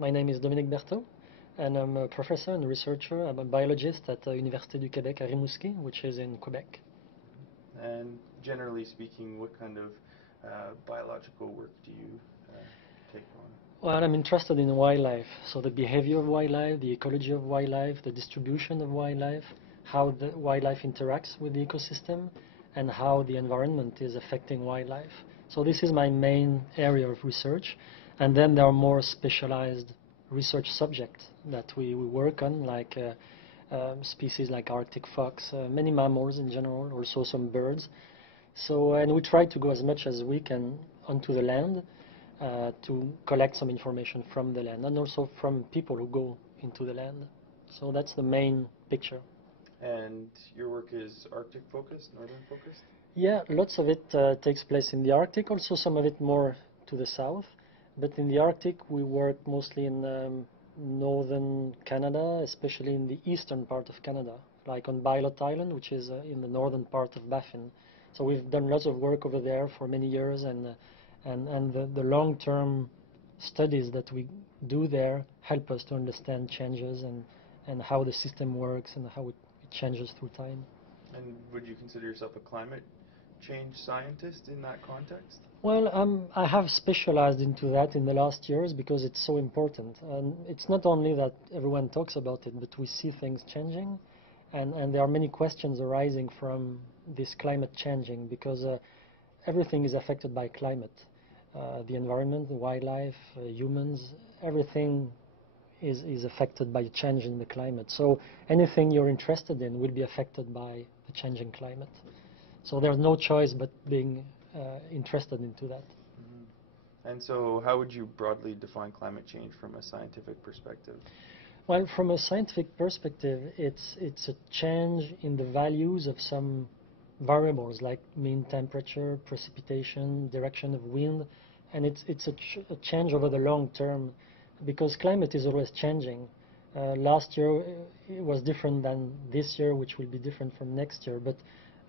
My name is Dominique Berteaux, and I'm a professor and researcher. I'm a biologist at the University of Quebec at Rimouski, which is in Quebec. And generally speaking, what kind of biological work do you take on? Well, I'm interested in wildlife, so the behavior of wildlife, the ecology of wildlife, the distribution of wildlife, how the wildlife interacts with the ecosystem, and how the environment is affecting wildlife. So this is my main area of research, and then there are more specialized research subjects that we work on, like species like Arctic fox, many mammals in general, also some birds. So, and we try to go as much as we can onto the land to collect some information from the land, and also from people who go into the land. So that's the main picture. And your work is Arctic focused, northern focused? Yeah, lots of it takes place in the Arctic, also some of it more to the south. But in the Arctic, we work mostly in northern Canada, especially in the eastern part of Canada, like on Bylot Island, which is in the northern part of Baffin. So we've done lots of work over there for many years, and the long-term studies that we do there help us to understand changes and how the system works and how it changes through time. And would you consider yourself a climate change scientist in that context? Well, I have specialized into that in the last years because it's so important. And it's not only that everyone talks about it, but we see things changing. And there are many questions arising from this climate changing because everything is affected by climate. The environment, the wildlife, humans, everything is affected by a change in the climate. So anything you're interested in will be affected by the changing climate. So there's no choice but being interested into that. Mm-hmm. And so how would you broadly define climate change from a scientific perspective? Well, from a scientific perspective, it's a change in the values of some variables like mean temperature, precipitation, direction of wind, and it's a change over the long term because climate is always changing. Last year it was different than this year, which will be different from next year, but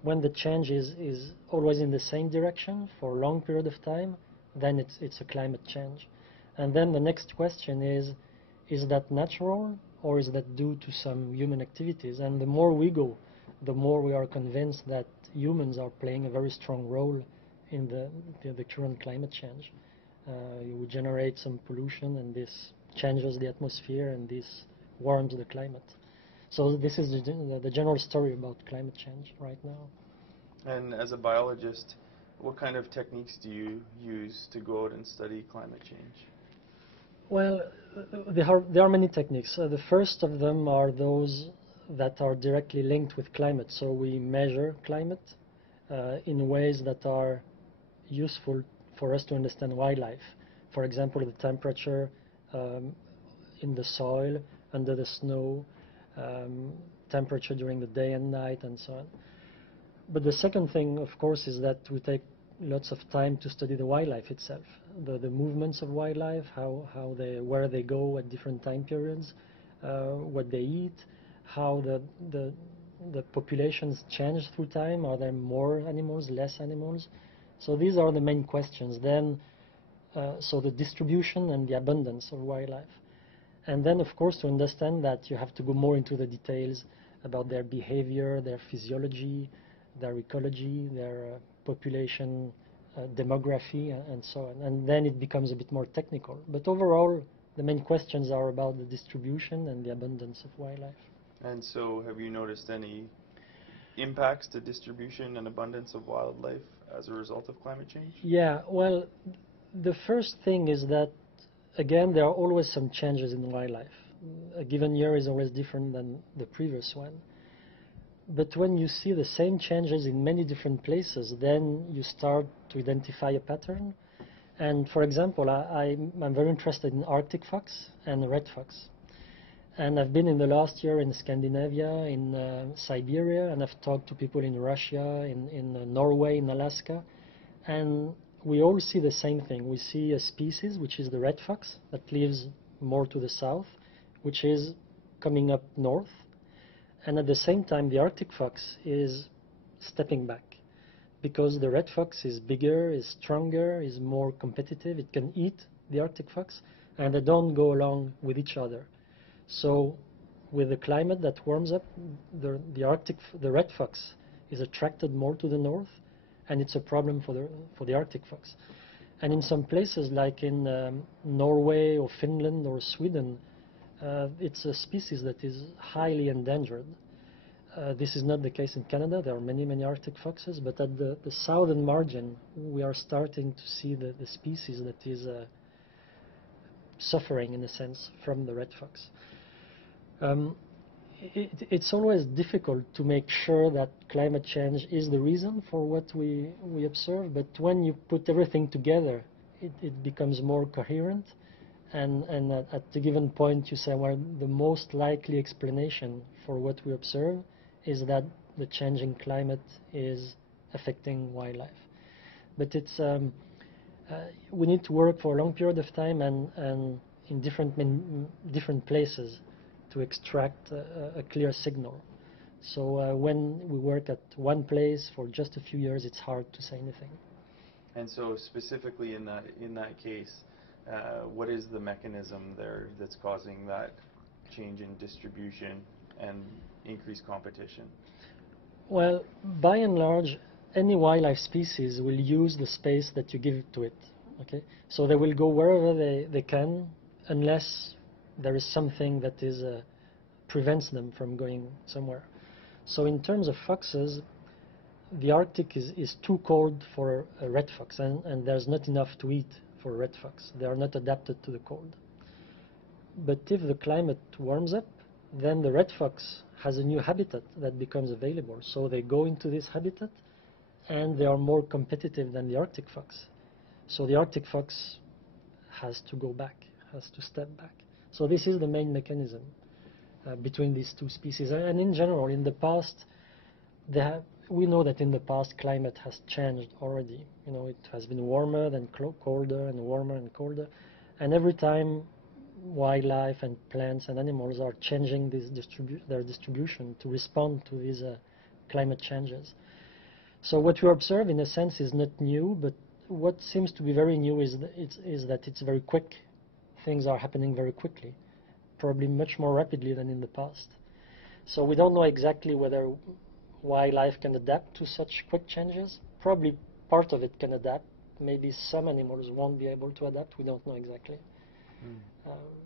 when the change is always in the same direction for a long period of time, then it's a climate change. And then the next question is that natural or is that due to some human activities? And the more we go, the more we are convinced that humans are playing a very strong role in the current climate change. We generate some pollution, and this changes the atmosphere, and this warms the climate. So this is the general story about climate change right now. And as a biologist, what kind of techniques do you use to go out and study climate change? Well, there are many techniques. The first of them are those that are directly linked with climate. So we measure climate in ways that are useful for us to understand wildlife. For example, the temperature in the soil, under the snow, temperature during the day and night, and so on. But the second thing, of course, is that we take lots of time to study the wildlife itself, the movements of wildlife, where they go at different time periods, what they eat, how the populations change through time. Are there more animals, less animals? So these are the main questions. Then, so the distribution and the abundance of wildlife. And then, of course, to understand that, you have to go more into the details about their behavior, their physiology, their ecology, their population demography, and so on. And then it becomes a bit more technical. But overall, the main questions are about the distribution and the abundance of wildlife. And so have you noticed any impacts to distribution and abundance of wildlife as a result of climate change? Yeah, well, the first thing is that, again, there are always some changes in wildlife. A given year is always different than the previous one. But when you see the same changes in many different places, then you start to identify a pattern. And for example, I'm very interested in Arctic fox and red fox. And I've been in the last year in Scandinavia, in Siberia, and I've talked to people in Russia, in Norway, in Alaska. And we all see the same thing. We see a species, which is the red fox, that lives more to the south, which is coming up north. And at the same time, the Arctic fox is stepping back because the red fox is bigger, is stronger, is more competitive. It can eat the Arctic fox. and they don't go along with each other. So with the climate that warms up, the red fox is attracted more to the north, and it's a problem for the Arctic fox. And in some places, like in Norway or Finland or Sweden, it's a species that is highly endangered. This is not the case in Canada. There are many, many Arctic foxes, but at the southern margin, we are starting to see the species that is suffering, in a sense, from the red fox. It's always difficult to make sure that climate change is the reason for what we observe, but when you put everything together, it becomes more coherent, and at the given point you say, well, the most likely explanation for what we observe is that the changing climate is affecting wildlife. But it's we need to work for a long period of time and in different places to extract a clear signal. So when we work at one place for just a few years, it's hard to say anything. And so specifically in that case, what is the mechanism there that's causing that change in distribution and increased competition? Well, by and large, any wildlife species will use the space that you give to it. Okay, so they will go wherever they can, unless there is something that is prevents them from going somewhere. So in terms of foxes, the Arctic is too cold for a red fox, and there's not enough to eat for a red fox. They are not adapted to the cold. But if the climate warms up, then the red fox has a new habitat that becomes available. So they go into this habitat, and they are more competitive than the Arctic fox. So the Arctic fox has to go back, has to step back. So this is the main mechanism between these two species. And in general, in the past, we know that in the past climate has changed already. You know, it has been warmer, then colder, and warmer and colder. And every time wildlife and plants and animals are changing their distribution to respond to these climate changes. So what we observe, in a sense, is not new, but what seems to be very new is that it's very quick. Things are happening very quickly, probably much more rapidly than in the past. So we don't know exactly whether wildlife can adapt to such quick changes. Probably part of it can adapt. Maybe some animals won't be able to adapt. We don't know exactly.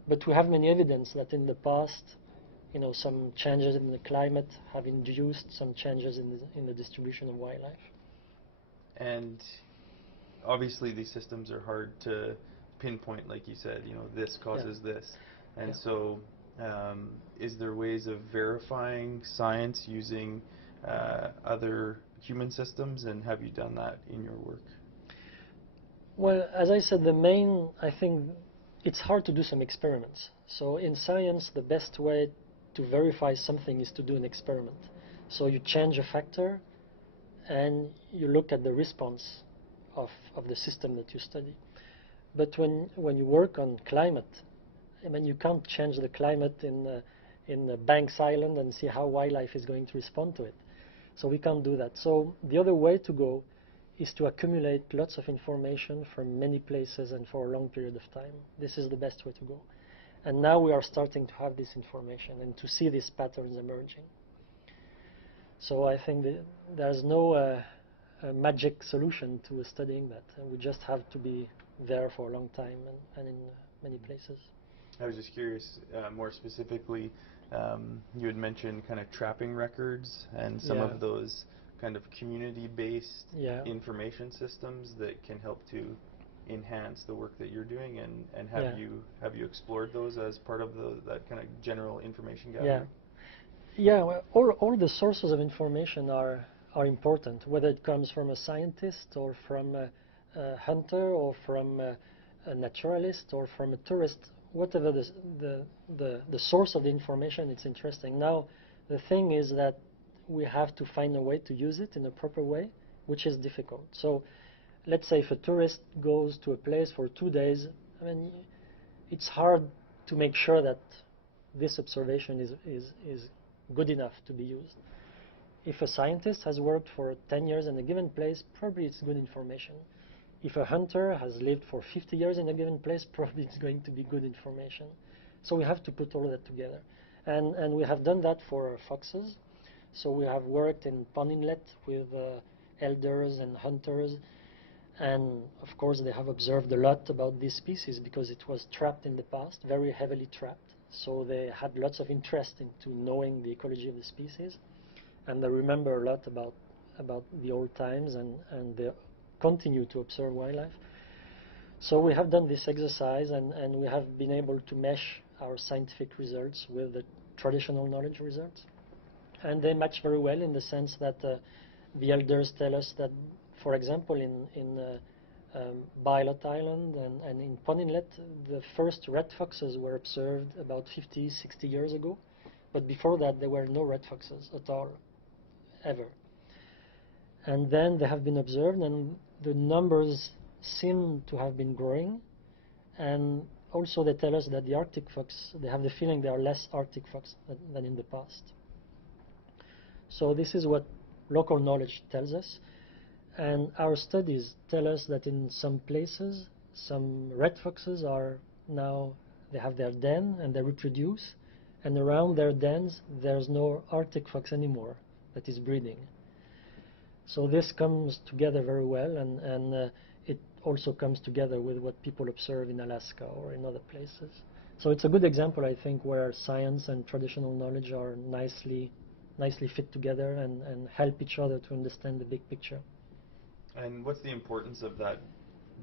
But we have many evidence that in the past, you know, some changes in the climate have induced some changes in the distribution of wildlife. And obviously these systems are hard to pinpoint, like you said, you know, this causes this. And so is there ways of verifying science using other human systems, and have you done that in your work? Well, as I said, I think it's hard to do some experiments. So in science, the best way to verify something is to do an experiment. So you change a factor and you look at the response of the system that you study. But when you work on climate, I mean, you can't change the climate in Banks Island and see how wildlife is going to respond to it. So we can't do that. So the other way to go is to accumulate lots of information from many places and for a long period of time. This is the best way to go. And now we are starting to have this information and to see these patterns emerging. So I think there's no magic solution to studying that. We just have to be there for a long time and in many places. I was just curious, more specifically, you had mentioned kind of trapping records and some of those kind of community-based information systems that can help to enhance the work that you're doing, and have you explored those as part of that kind of general information gathering? Well, all the sources of information are important, whether it comes from a scientist or from a hunter or from a naturalist or from a tourist. Whatever the source of the information, it's interesting. Now, the thing is that we have to find a way to use it in a proper way, which is difficult. So let's say if a tourist goes to a place for 2 days, I mean, it's hard to make sure that this observation is good enough to be used. If a scientist has worked for 10 years in a given place, probably it's good information. if a hunter has lived for 50 years in a given place, probably it's going to be good information. So we have to put all of that together. And we have done that for foxes. So we have worked in pond inlet with elders and hunters. And of course, they have observed a lot about this species because it was trapped in the past, very heavily trapped. So they had lots of interest into knowing the ecology of the species. And they remember a lot about the old times, and they continue to observe wildlife. So we have done this exercise, and we have been able to mesh our scientific results with the traditional knowledge results. And they match very well in the sense that the elders tell us that, for example, in Bylot Island and in Pond Inlet, the first red foxes were observed about 50, 60 years ago. But before that, there were no red foxes at all, ever. And then they have been observed, and the numbers seem to have been growing. And also they tell us that the Arctic fox, they have the feeling there are less Arctic fox than in the past. So this is what local knowledge tells us. And our studies tell us that in some places, some red foxes are now, they have their den and they reproduce. And around their dens, there's no Arctic fox anymore that is breeding. So this comes together very well, and it also comes together with what people observe in Alaska or in other places. So it's a good example, I think, where science and traditional knowledge are nicely fit together and help each other to understand the big picture. And what's the importance of that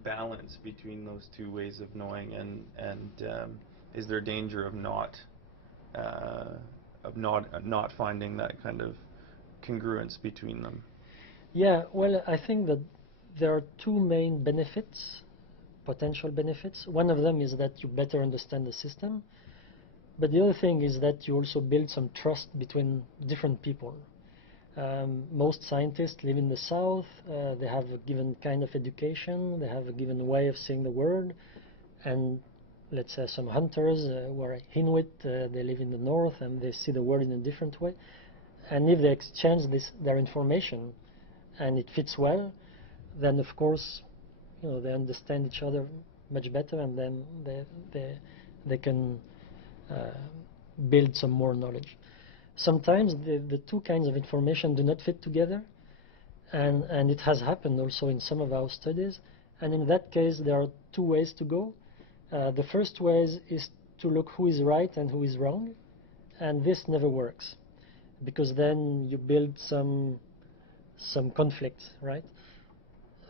balance between those two ways of knowing, and is there danger of not finding that kind of congruence between them? Yeah, well, I think that there are two main benefits, potential benefits. One of them is that you better understand the system, but the other thing is that you also build some trust between different people. Most scientists live in the south, they have a given kind of education, they have a given way of seeing the world, and let's say some hunters who are Inuit, they live in the north and they see the world in a different way. And if they exchange their information and it fits well, then of course, they understand each other much better, and then they can build some more knowledge. Sometimes the two kinds of information do not fit together, and it has happened also in some of our studies. And in that case, there are two ways to go. The first way is to look who is right and who is wrong, and this never works, because then you build some conflict, right?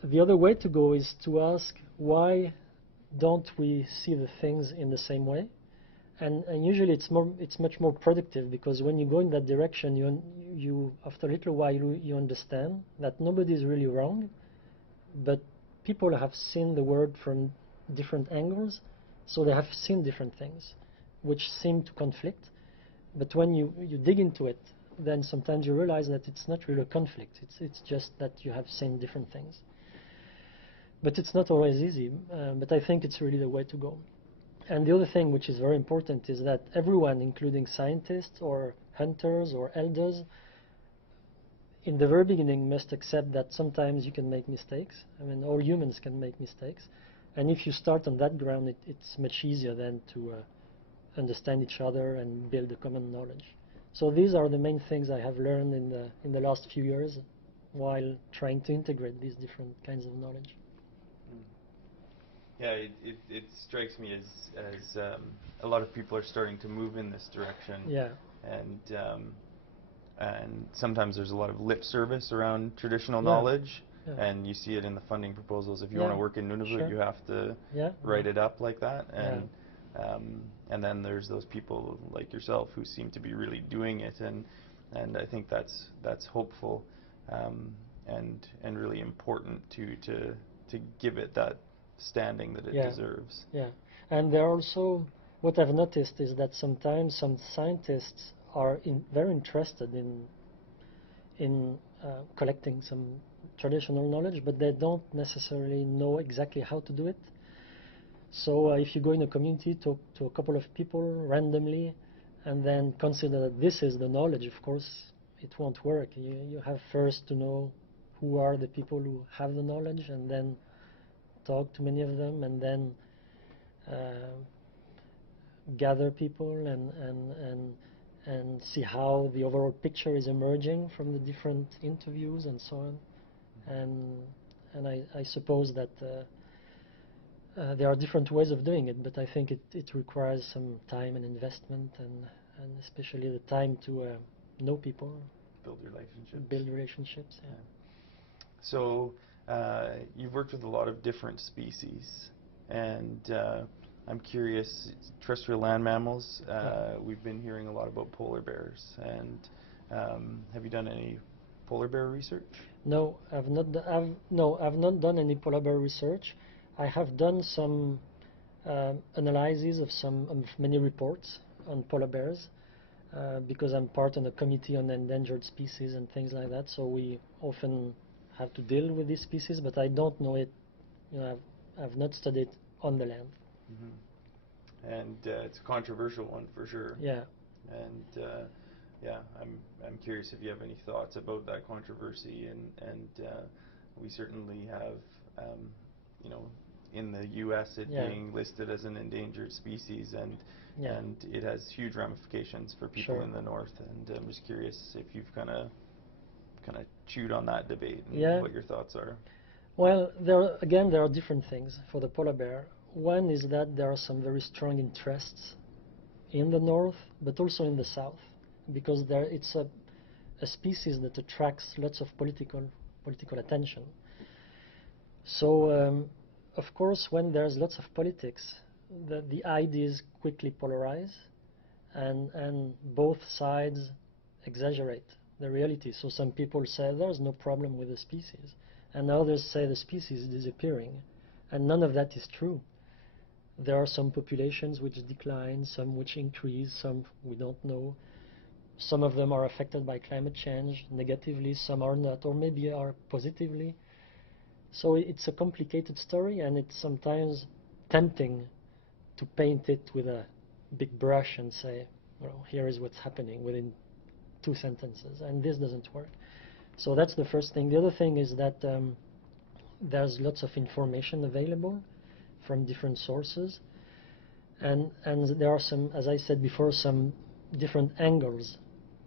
The other way to go is to ask, why don't we see the things in the same way? And usually it's much more productive, because when you go in that direction, you after a little while you understand that nobody is really wrong, but people have seen the world from different angles, so they have seen different things which seem to conflict. But when you dig into it, then sometimes you realize that it's not really a conflict. It's just that you have seen different things. But it's not always easy, but I think it's really the way to go. And the other thing which is very important is that everyone, including scientists or hunters or elders, in the very beginning must accept that sometimes you can make mistakes. I mean, all humans can make mistakes. And if you start on that ground, it's much easier then to understand each other and build a common knowledge. So these are the main things I have learned in the last few years while trying to integrate these different kinds of knowledge. Yeah, it strikes me as a lot of people are starting to move in this direction. Yeah. And sometimes there's a lot of lip service around traditional knowledge, and you see it in the funding proposals. If you want to work in Nunavut, you have to write it up like that. And then there's those people like yourself who seem to be really doing it, and I think that's hopeful and really important to give it that standing that it deserves. Yeah, and there are also, what I've noticed is that sometimes some scientists are very interested in collecting some traditional knowledge, but they don't necessarily know exactly how to do it. So if you go in a community, talk to a couple of people randomly, and then consider that this is the knowledge, of course, it won't work. You have first to know who are the people who have the knowledge, and then talk to many of them, and then gather people and see how the overall picture is emerging from the different interviews and so on. And I suppose that there are different ways of doing it, but I think it requires some time and investment, and especially the time to know people. Build relationships. Build relationships, yeah. So you've worked with a lot of different species, and I'm curious, terrestrial land mammals, we've been hearing a lot about polar bears, and have you done any polar bear research? No, I've not done any polar bear research. I have done some analyses of many reports on polar bears because I'm part of a committee on endangered species and things like that. So we often have to deal with these species, but I don't know it. I've not studied on the land. Mm-hmm. And it's a controversial one for sure. Yeah. And yeah, I'm curious if you have any thoughts about that controversy, and we certainly have, in the U.S. it being listed as an endangered species, and it has huge ramifications for people in the north. And I'm just curious if you've kind of chewed on that debate and what your thoughts are. Well, there are different things for the polar bear. One is that there are some very strong interests in the north, but also in the south, because it's a species that attracts lots of political attention. So, of course, when there's lots of politics, the ideas quickly polarize, and both sides exaggerate the reality. So some people say there's no problem with the species, and others say the species is disappearing, and none of that is true. There are some populations which decline, some which increase, some we don't know. Some of them are affected by climate change negatively, some are not, or maybe are positively. So it's a complicated story, and it's sometimes tempting to paint it with a big brush and say, well, here is what's happening within 2 sentences, and this doesn't work. So that's the first thing. The other thing is that there's lots of information available from different sources, and there are some, as I said before, some different angles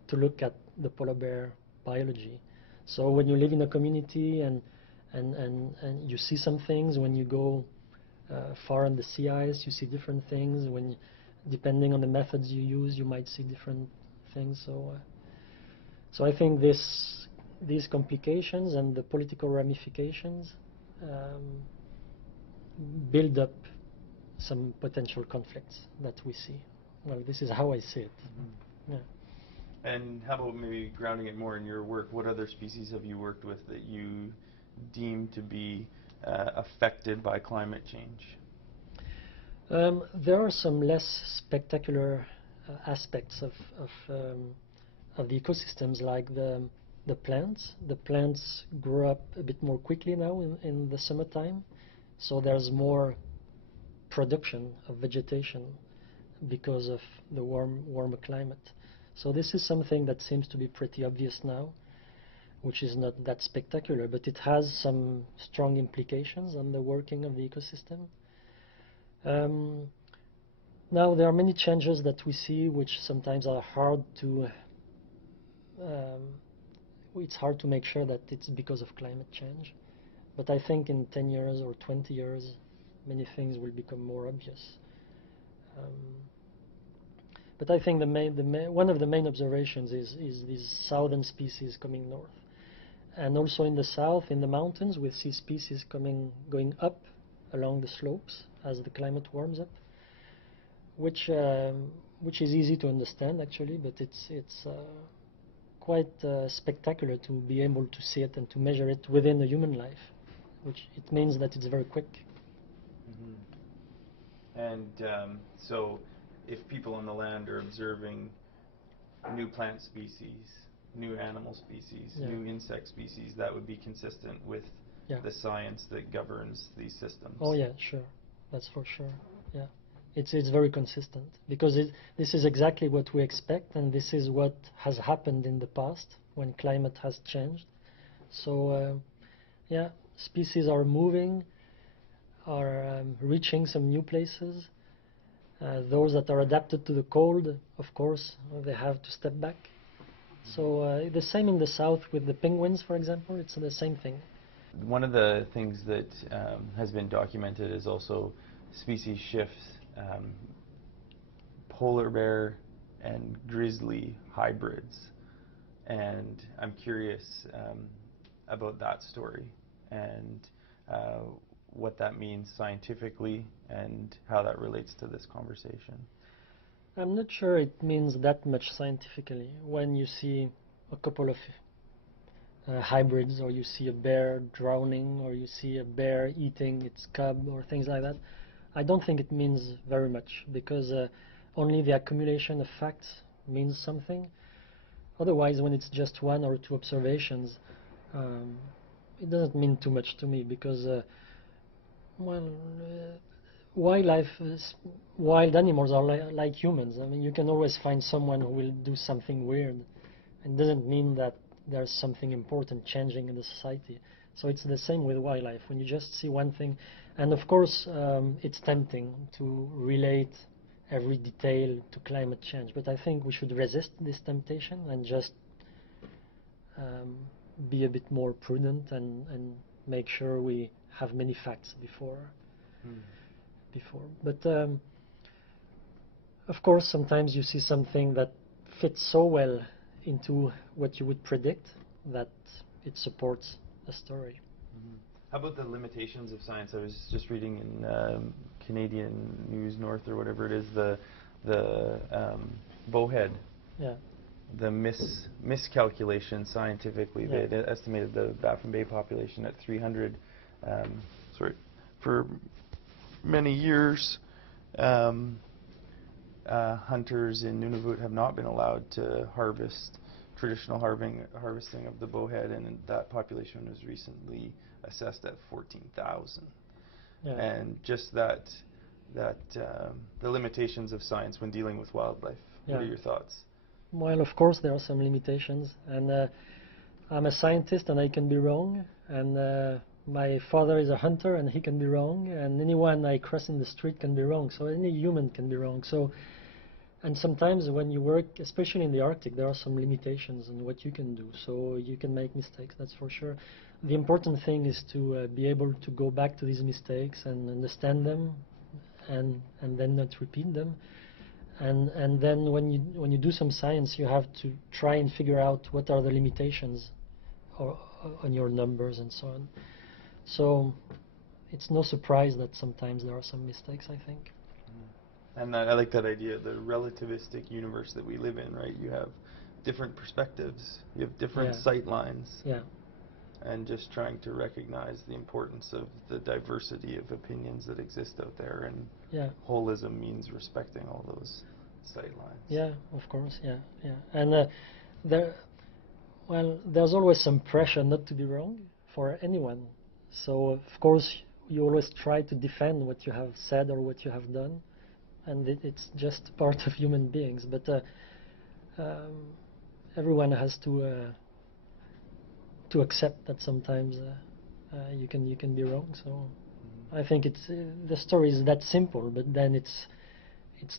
to look at the polar bear biology. So when you live in a community and you see some things, when you go far on the sea ice, you see different things. Depending on the methods you use, you might see different things. So I think these complications and the political ramifications build up some potential conflicts that we see. Well, this is how I see it. Mm-hmm. Yeah. And how about maybe grounding it more in your work? What other species have you worked with that you deem to be affected by climate change? There are some less spectacular aspects of the ecosystems, like the plants. The plants grow up a bit more quickly now in the summertime, so there's more production of vegetation because of the warmer climate. So this is something that seems to be pretty obvious now, which is not that spectacular, but it has some strong implications on the working of the ecosystem. Now there are many changes that we see which sometimes are hard to it's hard to make sure that it's because of climate change, but I think in 10 years or 20 years many things will become more obvious. But I think one of the main observations is these southern species coming north, and also in the south, in the mountains, we see species going up along the slopes as the climate warms up, which is easy to understand actually, but it's quite spectacular to be able to see it and to measure it within a human life, which it means that it's very quick. Mm-hmm. And so if people on the land are observing new plant species, new animal species, new insect species, that would be consistent with the science that governs these systems. Oh yeah, sure, that's for sure. Yeah, it's very consistent, because this is exactly what we expect, and this is what has happened in the past when climate has changed. So yeah, species are moving are reaching some new places. Those that are adapted to the cold, of course, they have to step back. So the same in the south with the penguins, for example, it's the same thing. One of the things that has been documented is also species shifts, polar bear and grizzly hybrids. And I'm curious about that story and what that means scientifically and how that relates to this conversation. I'm not sure it means that much scientifically. When you see a couple of hybrids, or you see a bear drowning, or you see a bear eating its cub, or things like that, I don't think it means very much, because only the accumulation of facts means something. Otherwise, when it's just one or two observations, it doesn't mean too much to me, because wildlife, wild animals are like humans. I mean, you can always find someone who will do something weird. It doesn't mean that there's something important changing in the society. So it's the same with wildlife. When you just see one thing, and of course, it's tempting to relate every detail to climate change, but I think we should resist this temptation and just be a bit more prudent and make sure we have many facts before. But of course, sometimes you see something that fits so well into what you would predict that it supports a story. How about the limitations of science? I was just reading in Canadian News North or whatever it is, the bowhead. Yeah. The miscalculation scientifically. Yeah. They estimated the Baffin Bay population at 300. For many years, hunters in Nunavut have not been allowed to harvest traditional harvesting of the bowhead, and that population was recently assessed at 14,000. Yeah. And just the limitations of science when dealing with wildlife. Yeah. What are your thoughts? Well, of course, there are some limitations, and I'm a scientist, and I can be wrong, and my father is a hunter, and he can be wrong, and anyone I cross in the street can be wrong, so any human can be wrong. So, and sometimes when you work, especially in the Arctic, there are some limitations in what you can do, so you can make mistakes, that's for sure. The important thing is to be able to go back to these mistakes and understand them, and then not repeat them. And then when you do some science, you have to try and figure out what are the limitations on your numbers and so on. So it's no surprise that sometimes there are some mistakes, I think. And I like that idea, the relativistic universe that we live in, right? You have different perspectives, you have different sight lines. Yeah. And just trying to recognize the importance of the diversity of opinions that exist out there, and holism means respecting all those sight lines. Yeah, of course, yeah. And there's always some pressure not to be wrong for anyone. So of course you always try to defend what you have said or what you have done, and it's just part of human beings. But everyone has to accept that sometimes you can be wrong. So I think it's the story is that simple, but then it's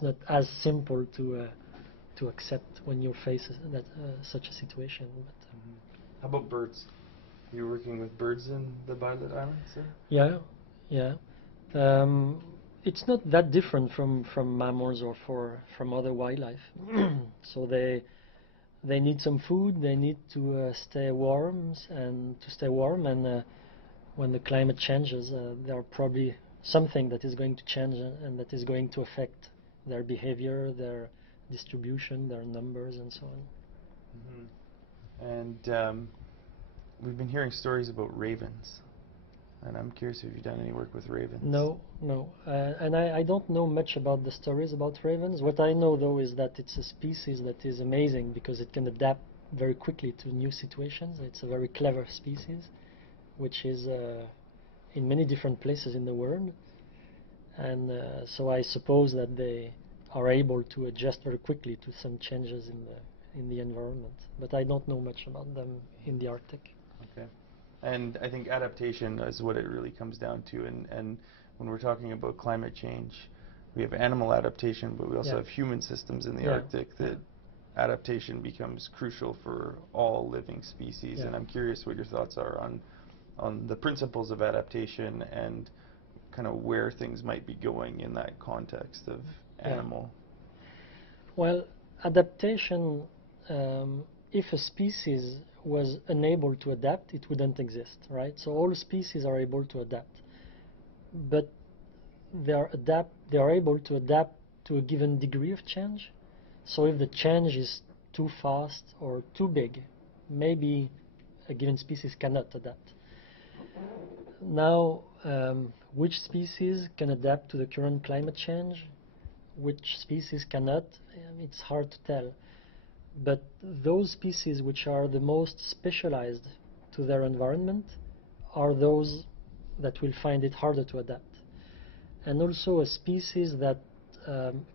not as simple to accept when you face such a situation. But, how about birds? You're working with birds in the Violet Islands, sir? Yeah. It's not that different from mammals or from other wildlife. So they need some food. They need to stay warm, and when the climate changes, there are probably something that is going to change and that is going to affect their behavior, their distribution, their numbers, and so on. And we've been hearing stories about ravens, and I'm curious if you've done any work with ravens. No. And I don't know much about the stories about ravens. What I know, though, is that it's a species that is amazing because it can adapt very quickly to new situations. It's a very clever species, which is in many different places in the world. And so I suppose that they are able to adjust very quickly to some changes in the environment. But I don't know much about them in the Arctic. Okay. And I think adaptation is what it really comes down to. And when we're talking about climate change, we have animal adaptation, but we also have human systems in the Arctic that adaptation becomes crucial for all living species. And I'm curious what your thoughts are on the principles of adaptation and kind of where things might be going in that context of animal. Well, adaptation, if a species was unable to adapt, it wouldn't exist, right? So all species are able to adapt, but they are able to adapt to a given degree of change. So if the change is too fast or too big, maybe a given species cannot adapt. Now, which species can adapt to the current climate change? Which species cannot? It's hard to tell. But those species which are the most specialized to their environment are those that will find it harder to adapt. And also a species that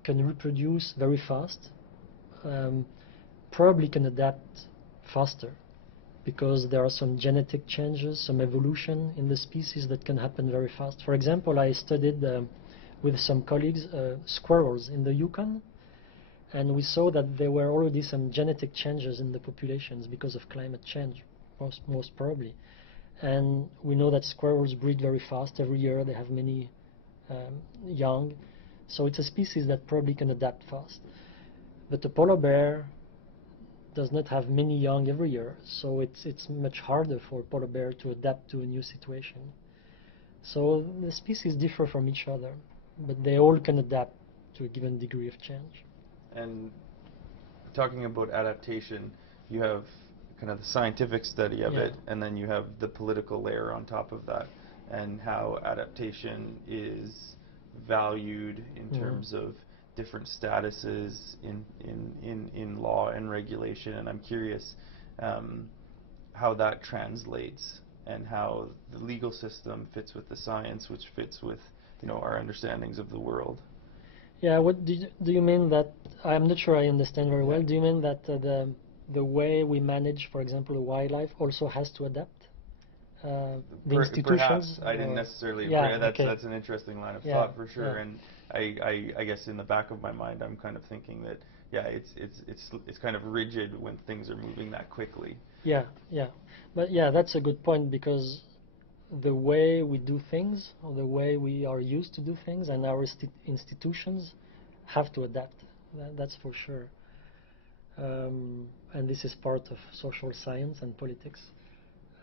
can reproduce very fast probably can adapt faster, because there are some genetic changes, some evolution in the species that can happen very fast. For example, I studied with some colleagues squirrels in the Yukon, and we saw that there were already some genetic changes in the populations because of climate change, most probably. And we know that squirrels breed very fast. Every year they have many young. So it's a species that probably can adapt fast. But the polar bear does not have many young every year, so it's much harder for a polar bear to adapt to a new situation. So the species differ from each other, but they all can adapt to a given degree of change. And talking about adaptation, you have kind of the scientific study of it, and then you have the political layer on top of that, and how adaptation is valued in terms of different statuses in law and regulation. And I'm curious how that translates and how the legal system fits with the science, which fits with our understandings of the world. Yeah, what do you mean that, I'm not sure I understand very well, do you mean that the way we manage, for example, the wildlife also has to adapt? The institutions? Perhaps, I didn't necessarily, that's an interesting line of thought for sure, and I guess in the back of my mind I'm kind of thinking that, it's kind of rigid when things are moving that quickly. But that's a good point, because the way we do things, or the way we are used to do things, and our institutions have to adapt. That's for sure. And this is part of social science and politics.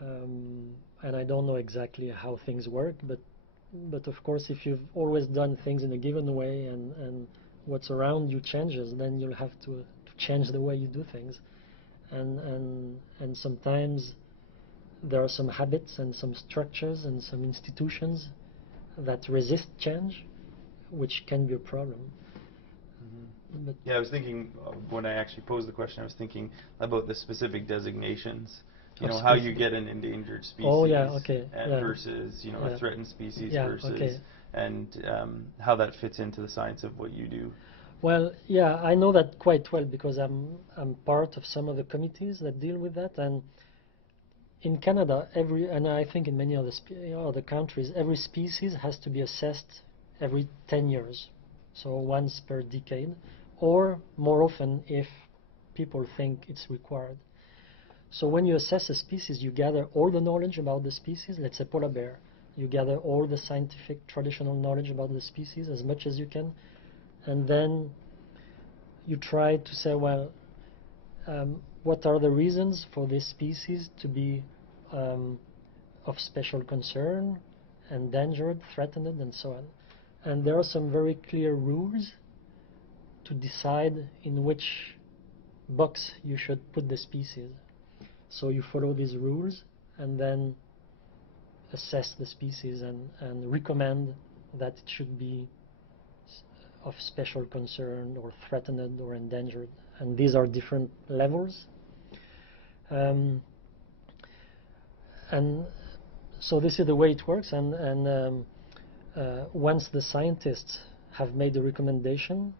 And I don't know exactly how things work, but of course, if you've always done things in a given way and what's around you changes, then you'll have to change the way you do things. And sometimes there are some habits and some structures and some institutions that resist change, which can be a problem. Yeah, I was thinking, when I actually posed the question, I was thinking about the specific designations. How you get an endangered species versus, a threatened species versus, and how that fits into the science of what you do. Well, I know that quite well, because I'm part of some of the committees that deal with that. And in Canada, and I think in many other countries, every species has to be assessed every 10 years, so once per decade, or more often if people think it's required. So when you assess a species, you gather all the knowledge about the species. Let's say polar bear. You gather all the scientific traditional knowledge about the species as much as you can, and then you try to say, well, what are the reasons for this species to be of special concern, endangered, threatened, and so on. And there are some very clear rules to decide in which box you should put the species. So you follow these rules and then assess the species and recommend that it should be of special concern or threatened or endangered. And these are different levels. And so this is the way it works. And once the scientists have made the recommendation,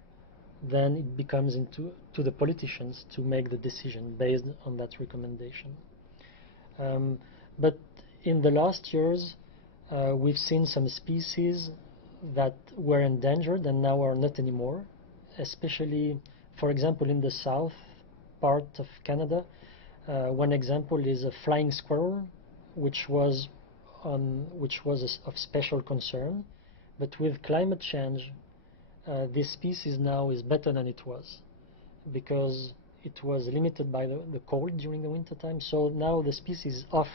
then it becomes to the politicians to make the decision based on that recommendation. But in the last years, we've seen some species that were endangered and now are not anymore, especially, for example, in the south part of Canada. One example is a flying squirrel, which was of special concern, but with climate change, this species now is better than it was, because it was limited by the cold during the winter time. So now the species is off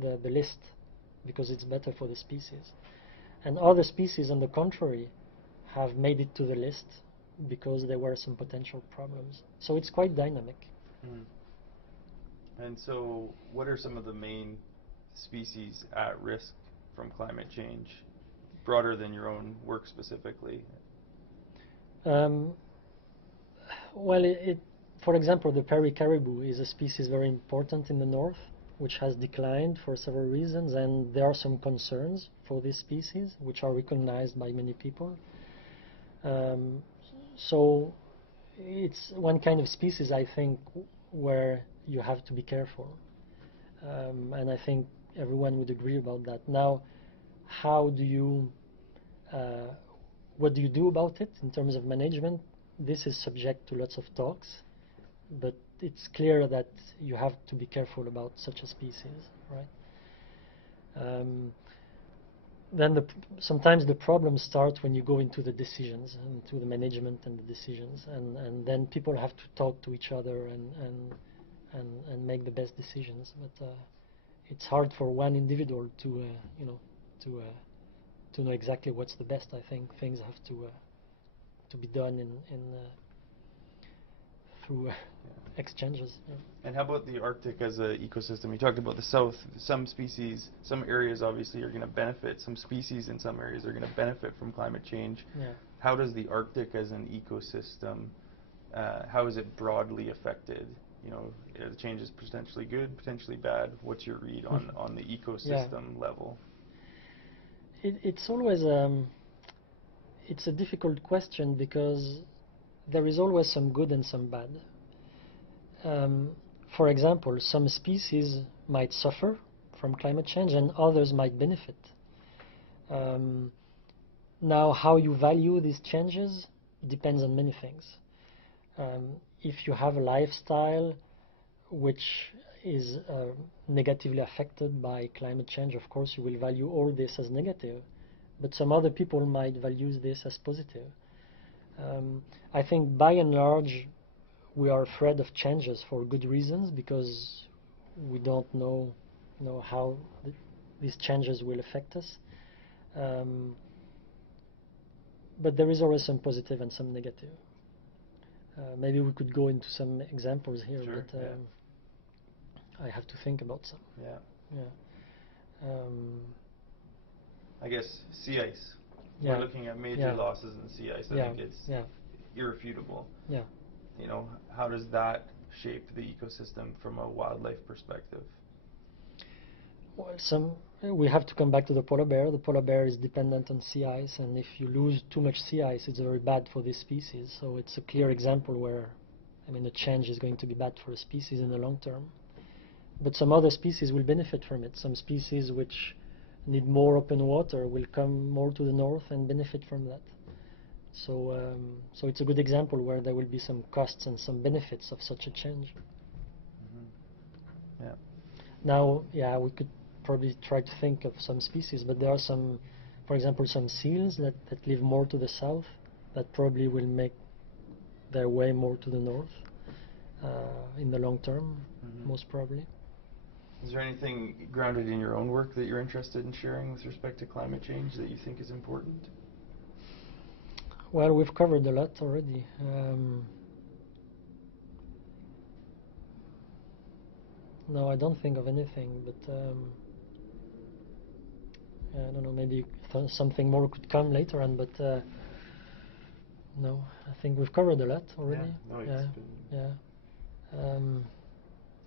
the list because it's better for the species. And other species, on the contrary, have made it to the list because there were some potential problems. So it's quite dynamic. Mm. And so what are some of the main species at risk from climate change, broader than your own work specifically? Well, for example, the prairie caribou is a species very important in the north, which has declined for several reasons, and there are some concerns for this species, which are recognized by many people. So it's one kind of species, I think, where you have to be careful. And I think everyone would agree about that. Now, how do you, what do you do about it in terms of management? This is subject to lots of talks, but it's clear that you have to be careful about such a species, right? Then sometimes the problems start when you go into the decisions, into the management and the decisions, and then people have to talk to each other and make the best decisions. But it's hard for one individual to to know exactly what's the best. I think things have to be done through exchanges. Yeah. And how about the Arctic as an ecosystem? You talked about the south. Some species, some areas obviously are going to benefit. Some species in some areas are going to benefit from climate change. Yeah. How does the Arctic as an ecosystem, how is it broadly affected? You know, the change is potentially good, potentially bad. What's your read on the ecosystem level? It's always it's a difficult question because there is always some good and some bad. For example, some species might suffer from climate change and others might benefit. Now, how you value these changes depends on many things. If you have a lifestyle which is negatively affected by climate change, of course you will value all this as negative, but some other people might value this as positive. I think by and large we are afraid of changes for good reasons, because we don't know how these changes will affect us. But there is always some positive and some negative. Maybe we could go into some examples here, sure, but I have to think about some. Yeah. Yeah. I guess sea ice. Yeah. We're looking at major losses in sea ice. I think it's irrefutable. Yeah. You know, how does that shape the ecosystem from a wildlife perspective? Well, we have to come back to the polar bear. The polar bear is dependent on sea ice, and if you lose too much sea ice, it's very bad for this species. So it's a clear example where, I mean, the change is going to be bad for a species in the long term. But some other species will benefit from it. Some species which need more open water will come more to the north and benefit from that. So so it's a good example where there will be some costs and some benefits of such a change. Mm-hmm. Yeah. Now, we could probably try to think of some species, but there are some, for example, some seals that live more to the south that probably will make their way more to the north in the long term, most probably. Is there anything grounded in your own work that you're interested in sharing with respect to climate change that you think is important? Well, we've covered a lot already. No, I don't think of anything, but I don't know, maybe something more could come later on, but no, I think we've covered a lot already.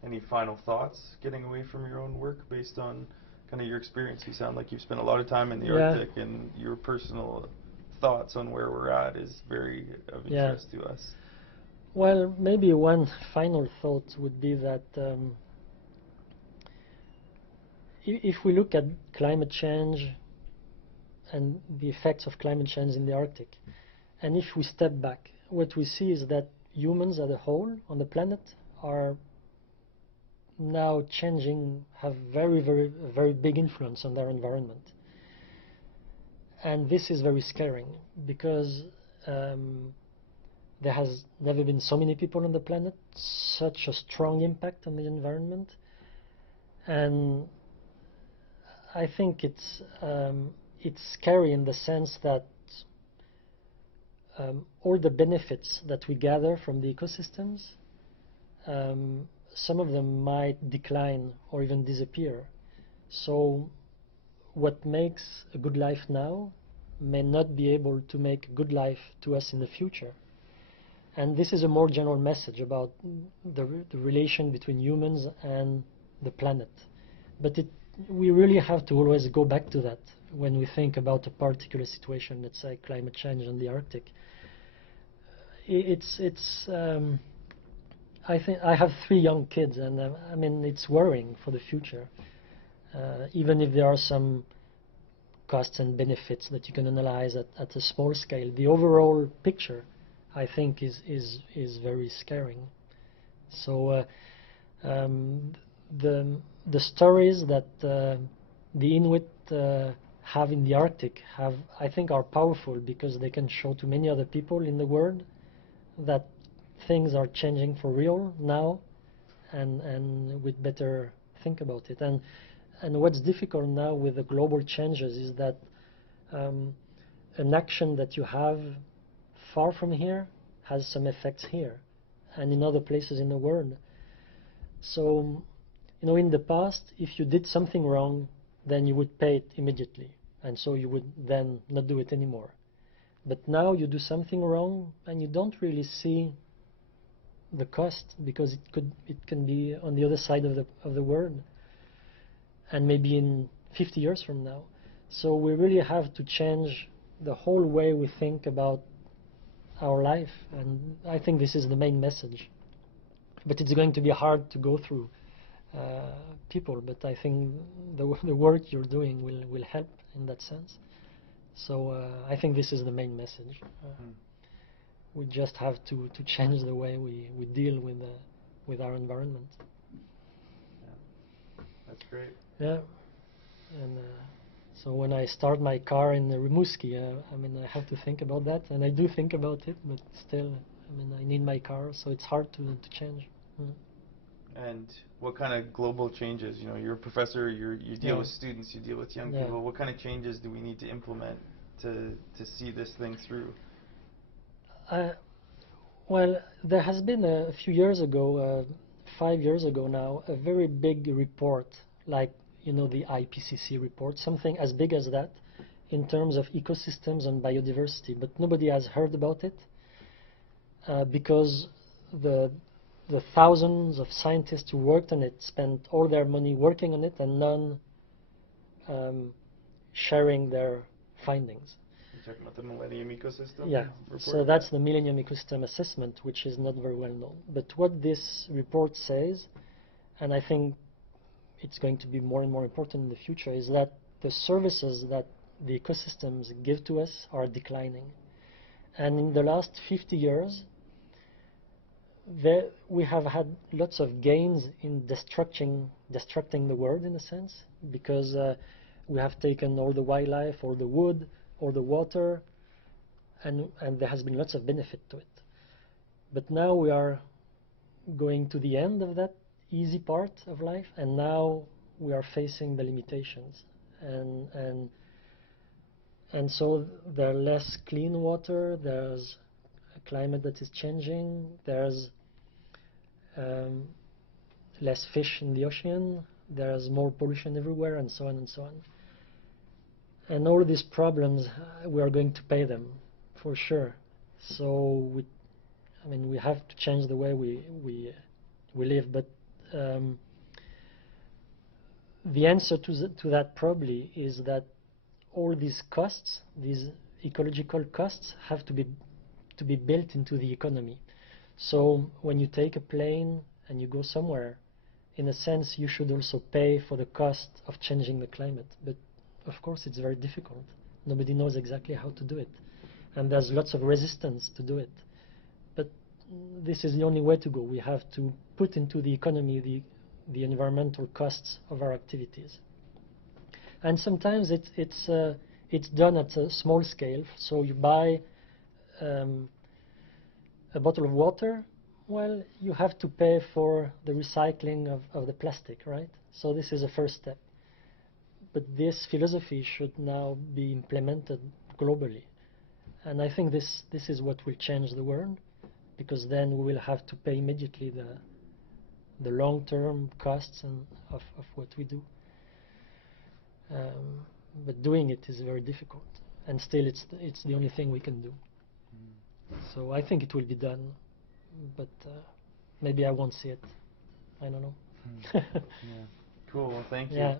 Any final thoughts getting away from your own work based on kind of your experience? You sound like you've spent a lot of time in the Arctic, and your personal thoughts on where we're at is very of interest to us. Well, maybe one final thought would be that if we look at climate change and the effects of climate change in the Arctic. And if we step back, what we see is that humans as a whole on the planet are now changing, have very big influence on their environment. And this is very scary because there has never been so many people on the planet, such a strong impact on the environment. And I think it's scary in the sense that all the benefits that we gather from the ecosystems, some of them might decline or even disappear. So what makes a good life now may not be able to make a good life to us in the future. And this is a more general message about the relation between humans and the planet. But we really have to always go back to that when we think about a particular situation, let's say climate change in the Arctic. I think I have 3 young kids, and I mean, it's worrying for the future. Even if there are some costs and benefits that you can analyze at a small scale, the overall picture, I think, is very scaring. So the stories that the Inuit have in the Arctic I think are powerful because they can show to many other people in the world that things are changing for real now, and we'd better think about it. And what's difficult now with the global changes is that an action that you have far from here has some effects here and in other places in the world. So, you know, in the past, if you did something wrong, then you would pay it immediately, and so you would then not do it anymore. But now you do something wrong and you don't really see the cost, because it can be on the other side of the world, and maybe in 50 years from now. So we really have to change the whole way we think about our life, and I think this is the main message. But it's going to be hard to go through people, but I think the work you're doing will help in that sense. So I think this is the main message. We just have to change the way we deal with our environment. Yeah. That's great. Yeah, and so when I start my car in Rimouski, I mean, I have to think about that, and I do think about it, but still, I mean, I need my car, so it's hard to change. And what kind of global changes? You know, you're a professor, you deal with students, you deal with young people. What kind of changes do we need to implement to see this thing through? Well, there has been a few years ago, 5 years ago now, a very big report, like, you know, the IPCC report, something as big as that in terms of ecosystems and biodiversity, but nobody has heard about it because the thousands of scientists who worked on it spent all their money working on it and none sharing their findings. You're talking about the Millennium Ecosystem? Yeah, so that's the Millennium Ecosystem Assessment, which is not very well known. But what this report says, and I think it's going to be more and more important in the future, is that the services that the ecosystems give to us are declining. And in the last 50 years, we have had lots of gains in destructing the world, in a sense, because we have taken all the wildlife, all the wood, all the water, and there has been lots of benefit to it. But now we are going to the end of that easy part of life, and now we are facing the limitations, and so there's less clean water, there's a climate that is changing, there's less fish in the ocean, there's more pollution everywhere, and so on and so on. And all these problems, we are going to pay them for sure. So we have to change the way we live. But the answer to that probably is that all these costs, these ecological costs, have to be built into the economy. So when you take a plane and you go somewhere, in a sense, you should also pay for the cost of changing the climate. But of course, it's very difficult Nobody knows exactly how to do it. And there's lots of resistance to do it. But this is the only way to go. We have to put into the economy the environmental costs of our activities. And sometimes it's done at a small scale. So you buy a bottle of water, well, you have to pay for the recycling of the plastic, right? So this is a first step. But this philosophy should now be implemented globally. And I think this is what will change the world, because then we will have to pay immediately the long-term costs of what we do. But doing it is very difficult, and still it's the only thing we can do. So I think it will be done, but maybe I won't see it. I don't know. Yeah. Cool. Well, thank you. Yeah.